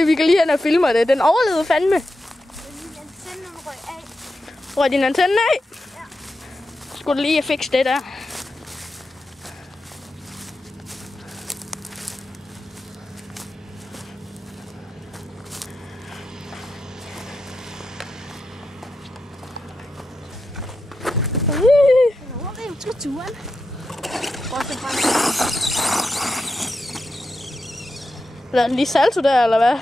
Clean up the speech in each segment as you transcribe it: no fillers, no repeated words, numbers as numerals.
det, vi kan lige hen og filme det. Den overlevede fandme. Min antenne røg af. Røg din antenne af? Ja. Skulle du lige fikse det der? Turen. Lad den lige salto der, eller hvad?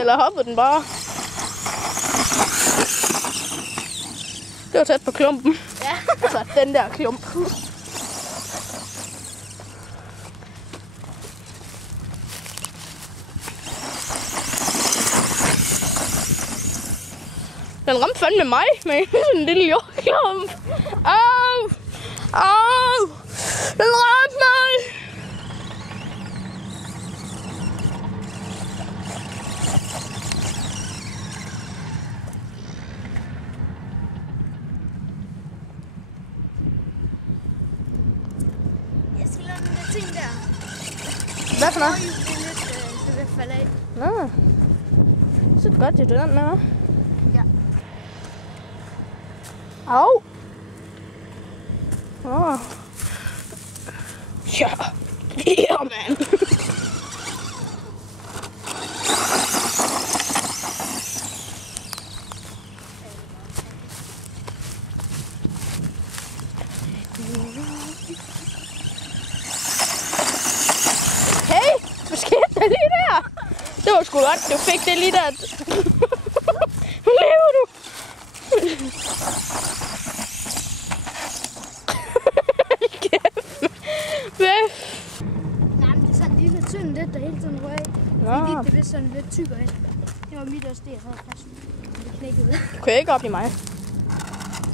Eller hoppede den bare? Det var tæt på klumpen. Ja. Altså den der klump. Den ramte fandme mig med sådan en lille jordklump. Au! Au! Den ramte mig! Jeg skal lave den der ting der. Hvad for noget? Det vil falde af. Nå. Så er det godt, at du er den med, hva'? Ja. Au! Åh. Ja. Ja, mand. Hey, hvad skete der lige der? Det var sgu godt, du fik det lige der. Hvor lever du? Hvad? Nej, men det er sådan en lille tynd lidt, der hele tiden røg af. Nå. Fordi det er sådan lidt tykkere. Det var mit også det, jeg havde fast. Det knækkede. Du kan ikke op i mig. Det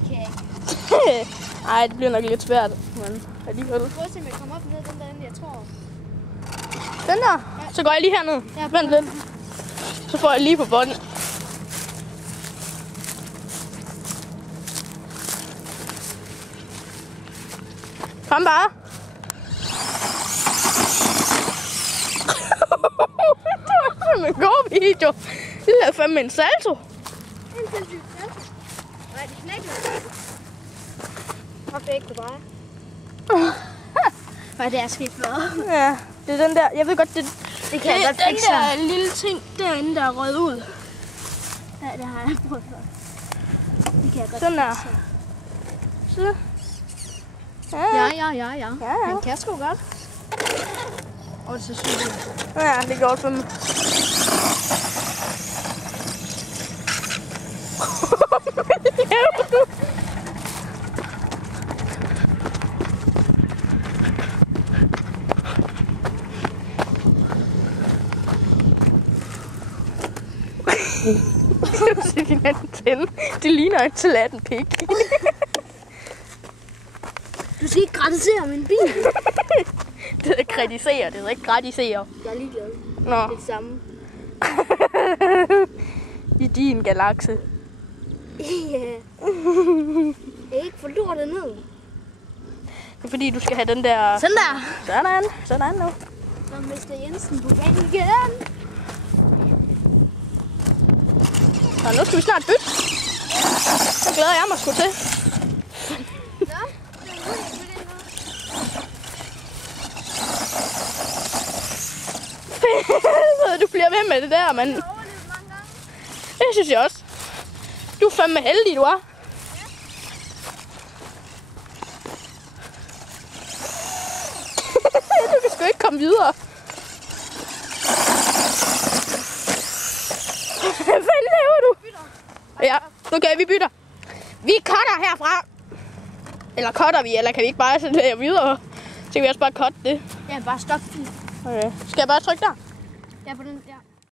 kan jeg ikke. Ej, det bliver nok lidt svært, men alligevel. Prøv at se, om jeg kommer op ned den der ende, jeg tror. Den der? Så går jeg lige herned. Ja, Vent lidt. Så får jeg lige på bunden. Kom bare. Det var fandme en god video. Det lavede fandme en salto. En sindssygt selv. Nej, det knækkede. Hvorfor ikke det bare? Hvad er det, jeg skal for? Ja, det er den der. Jeg ved godt, det Det kan jeg godt den fikse. der lille ting derinde, der er røget ud. Ja, det har jeg prøvet før. Det kan jeg godt Sådan der. fikse. Så. Ja. Ja. Ja. Han kan sgu godt. Og det ser sygt ud. Ja, det går for mig. Se din antenne. Det ligner en salatenpik. Du skal ikke gratisere min bil. Det er kritisere, det er ikke gratisere. Jeg er ligeglad. Nå, Det er det samme. i din galakse. Ja. Ikke få lortet ned. Det er fordi, du skal have den der... Sådan der. Sådan nu. Så Mr. Jensen på banen igen. Så nu skal vi snart bytte. Så glæder jeg mig sgu til. Nå, Du bliver ved med det der, men jeg har overlevet mange gange. det synes jeg også. Du er fandme heldig, du er. Du kan sgu ikke komme videre. Hvad fanden laver du? Ja, okay, vi bytter. Vi cutter herfra. Eller cutter vi, eller kan vi ikke bare sådan der videre? Så kan vi også bare cutte det. Ja, bare stop. Okay. Skal jeg bare trykke der? Ja, på den. Ja.